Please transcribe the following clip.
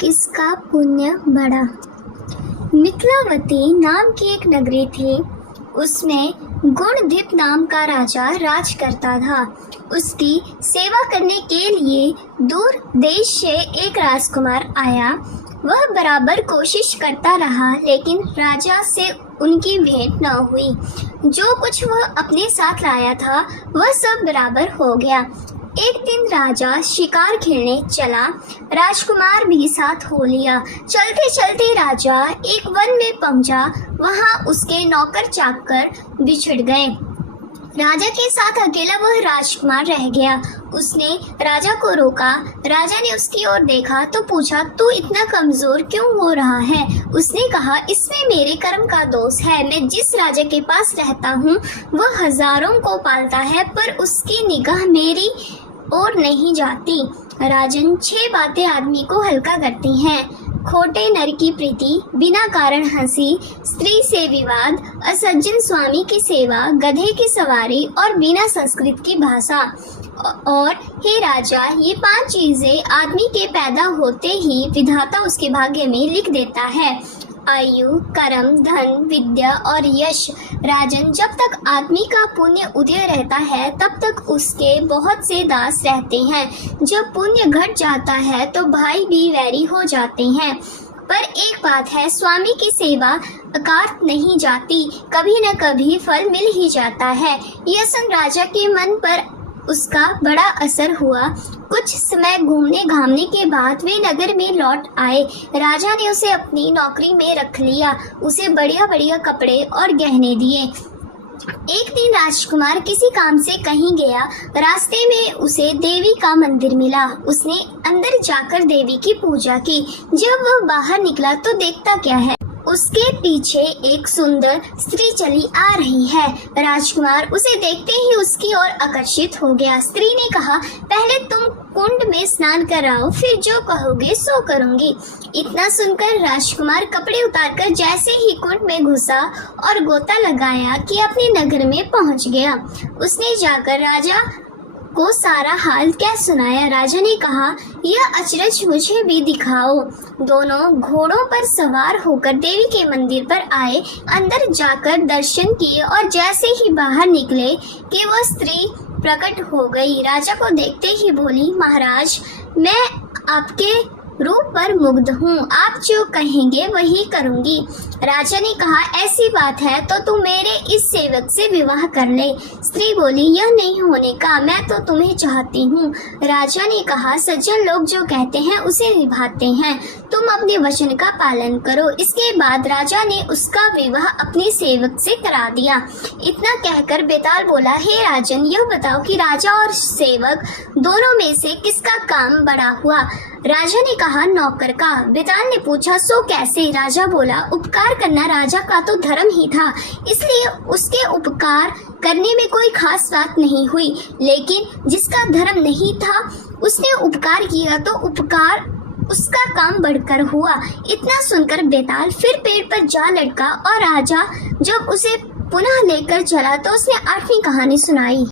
किसका पुण्य बड़ा। मिथिलावती नाम की एक नगरी थी। उसमें गुणदीप नाम का राजा राज करता था। उसकी सेवा करने के लिए दूर देश से एक राजकुमार आया। वह बराबर कोशिश करता रहा, लेकिन राजा से उनकी भेंट न हुई। जो कुछ वह अपने साथ लाया था वह सब बराबर हो गया। एक दिन राजा शिकार खेलने चला। राजकुमार भी साथ हो लिया। चलते चलते राजा एक वन में पहुंचा। वहां उसके नौकर चाकर बिछड़ गए। राजा के साथ अकेला वह राजकुमार रह गया। उसने राजा को रोका। राजा ने उसकी ओर देखा तो पूछा, तू इतना कमजोर क्यों हो रहा है? उसने कहा, इसमें मेरे कर्म का दोष है। मैं जिस राजा के पास रहता हूँ वह हजारों को पालता है, पर उसकी निगाह मेरी ओर नहीं जाती। राजन, 6 बातें आदमी को हल्का करती हैं। खोटे नर की प्रीति, बिना कारण हंसी, स्त्री से विवाद, असज्जन स्वामी की सेवा, गधे की सवारी और बिना संस्कृत की भाषा। और हे राजा, ये 5 चीजें आदमी के पैदा होते ही विधाता उसके भाग्य में लिख देता है। आयु, कर्म, धन, विद्या और यश। राजन, जब तक आदमी का पुण्य उदय रहता है तब तक उसके बहुत से दास रहते हैं। जब पुण्य घट जाता है तो भाई भी वैरी हो जाते हैं। पर एक बात है, स्वामी की सेवा अकार्त नहीं जाती, कभी न कभी फल मिल ही जाता है। यह सुन राजा के मन पर उसका बड़ा असर हुआ। कुछ समय घूमने घामने के बाद वे नगर में लौट आए। राजा ने उसे अपनी नौकरी में रख लिया। उसे बढ़िया बढ़िया कपड़े और गहने दिए। एक दिन राजकुमार किसी काम से कहीं गया। रास्ते में उसे देवी का मंदिर मिला। उसने अंदर जाकर देवी की पूजा की। जब वह बाहर निकला तो देखता क्या है, उसके पीछे एक सुंदर स्त्री चली आ रही है। राजकुमार उसे देखते ही उसकी ओर आकर्षित हो गया। स्त्री ने कहा, पहले तुम कुंड में स्नान कराओ, फिर जो कहोगे सो करूंगी। इतना सुनकर राजकुमार कपड़े उतारकर जैसे ही कुंड में घुसा और गोता लगाया कि अपने नगर में पहुंच गया। उसने जाकर राजा को सारा हाल क्या सुनाया। राजा ने कहा, यह अचरज मुझे भी दिखाओ। दोनों घोड़ों पर सवार होकर देवी के मंदिर पर आए। अंदर जाकर दर्शन किए और जैसे ही बाहर निकले कि वह स्त्री प्रकट हो गई। राजा को देखते ही बोली, महाराज, मैं आपके रूप पर मुग्ध हूँ। आप जो कहेंगे वही करूँगी। राजा ने कहा, ऐसी बात है तो तू मेरे इस सेवक से विवाह कर ले। स्त्री बोली, यह नहीं होने का, मैं तो तुम्हें चाहती हूँ। राजा ने कहा, सज्जन लोग जो कहते हैं उसे निभाते हैं, तुम अपने वचन का पालन करो। इसके बाद राजा ने उसका विवाह अपने सेवक से करा दिया। इतना कहकर बेताल बोला, हे राजन, यह बताओ कि राजा और सेवक दोनों में से किसका काम बड़ा हुआ? राजा ने कहा, नौकर का। बेताल ने पूछा, सो कैसे? राजा बोला, उपकार करना राजा का तो धर्म ही था, इसलिए उसके उपकार करने में कोई खास बात नहीं हुई। लेकिन जिसका धर्म नहीं था उसने उपकार किया तो उपकार उसका काम बढ़कर हुआ। इतना सुनकर बेताल फिर पेड़ पर जा लटका और राजा जब उसे पुनः लेकर चला तो उसने 8वीं कहानी सुनाई।